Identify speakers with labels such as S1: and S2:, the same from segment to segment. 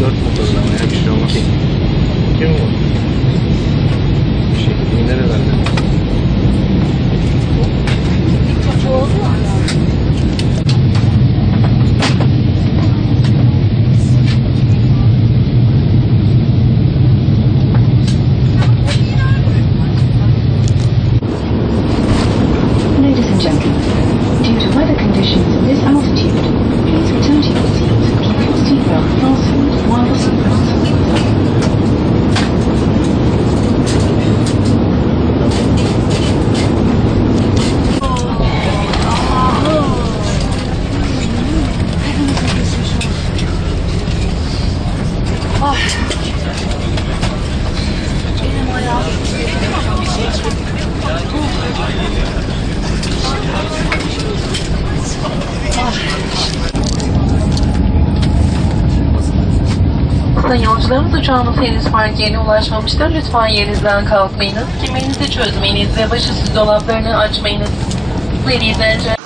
S1: Dört motorlu ama ya bir şey olmaz. Kim bu? Bir şey iyi nerelerde?
S2: Ladies and gentlemen,
S3: Sayın yolcularımız uçağımız henüz park yerine ulaşmamıştır. Lütfen yerinizden kalkmayınız. Kemerinizi çözmeyiniz ve başüstü dolaplarını açmayınız. Ladies and gentlemen.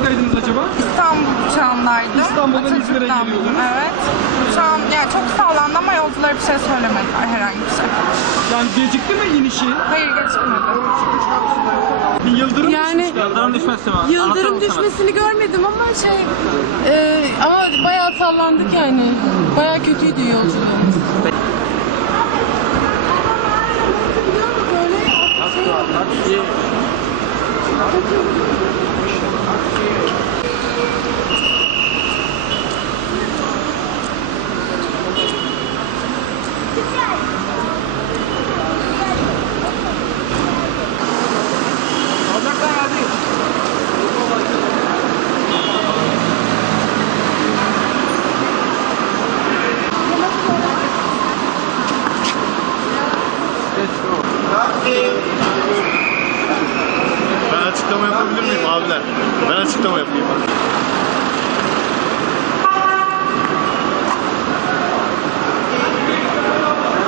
S4: Neredeydiniz acaba?
S5: İstanbul uçağındaydım.
S4: İstanbul'dan İzmir'e
S5: Atatürk'ten.
S4: geliyordunuz.
S5: Evet. Uçağım yani çok sağlandı ama yolculara bir şey söylemediler herhangi bir şey.
S4: Yani gecikti mi inişi?
S5: Hayır geçmedi.
S4: Bir yıldırım
S6: Yani-
S4: düşmüş.
S7: Yıldırım düşmesi mi?
S6: Yıldırım düşmesini görmedim ama şey e, ama bayağı sallandık yani. Bayağı kötüydü
S1: Ben açıklama yapabilir miyim abiler? Ben açıklama yapayım.